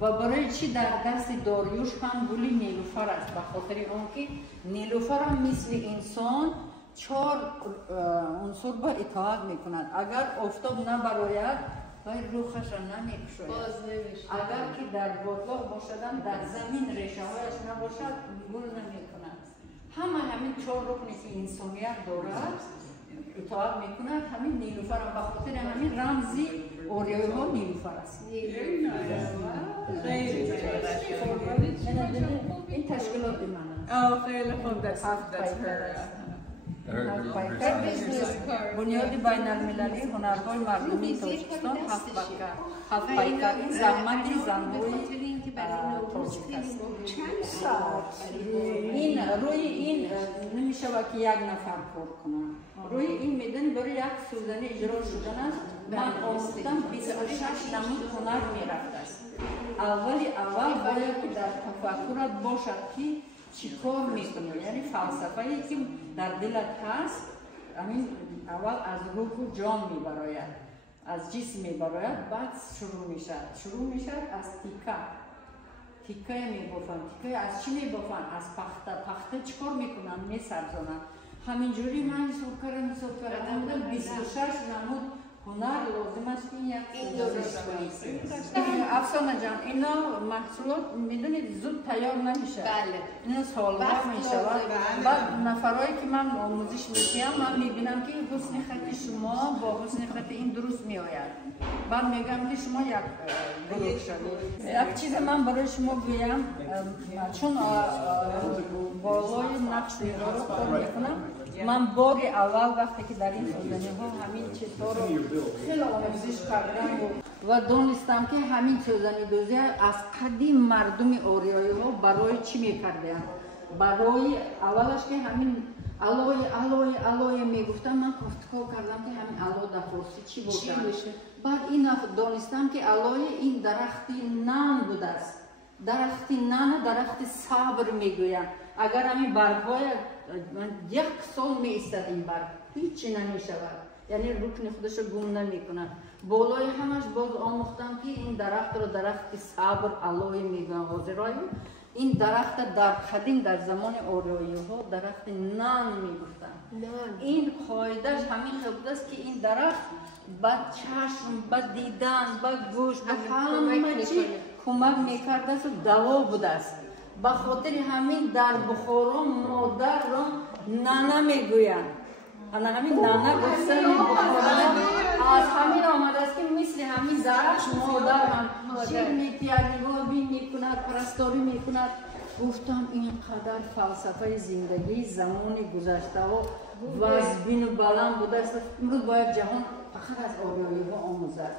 و برای چی در دست داریوش هم گلی نیلوفر است؟ به خاطر آنکه نیلوفر هم مثل انسان 4 عنصر با اطاعت میکند. اگر آفتاب نبراید باید روخش را نمیکشاید. اگر که در باطلاق باشدن در زمین ریشه هایش نباشد گل نمیکند. همین 4 رکنی که انسانیت دارد اطاعت میکند. همین نیلوفر هم به خاطر همین رمزی اوریای ها نیلوفر است. این تشکیلات من خیلی خوب. بنیاد بین المللی هنرهای مردمی تاجیکستان 7 پیکر این زحمت زنهای تاجیک است. چند ساعت؟ این روی این نمیشه که یک نفر کار کنه. روی این میدان برای یک سوزنی اجرا شدن است. من آموختم 26 نمود هنر میرفت است. اول باید که در تفکرت باشد که چی کار میکنی، یعنی فلسفه‌ای که در دلت هست همین اول از روح و جان میبراید، از جسم میبراید، بعد شروع میشد از تیکه میبافن. تیکه از چی میبافن؟ از پخته چیکار میکنن؟ میسبزانن. همینجوری من حساب کردم 26 نمود هنر لازم است که یک درست کنید. افسانه جان اینا محصولات میدونید زود تیار نمیشه. بله. اینا سالها میشود. بعد نفرایی که من آموزش میدم من میبینم که حسن خط شما با حسن خط این درست میآید. بعد میگم که شما یک گروه شدید. یک چیز من برای شما بگم، چون بالای نقش رو کار میکنم، من بار اول وقتی که در این سوزنی ها همین چیزها رو خیلی آموزش کردم و دانستم که همین سوزنی دوزی از قدیم مردم آریایی ها برای چی میکردن. برای اولش که همین علای میگفتم، من گفتگو کردم که همین علا در فارسی چی بودن. بعد این دانستم که علای این درختی نان بوده است. درختی نان درخت صبر میگویند. اگر همین برگ‌های یک سال می ایستد این برگ هیچی نمی شود، یعنی رکن خودش رو گم نمی کند. بالای همش باز آموختم که این درخت رو درخت صبر علای میگن حاضرای. این درخت در قدیم در زمان آریایی ها درخت نان میگفتن. این قاعدش همین خود است که این درخت با چشم، با دیدن، با گوش، با همه چی کمک میکرده است و دوا بوده است. به خاطر همین در بخارا مادر را نانا میگویند. همین نانا گفتن بخارا از همین آمده است که مثل همین درخت مادر هم شیر میتید، نگاه بین میکند، پرستاری میکند. گفتم اینقدر فلسفه زندگی زمان گذشته و وزبین و بلند بوده است. امروز باید جهان فقط از آریایی ها آموزد.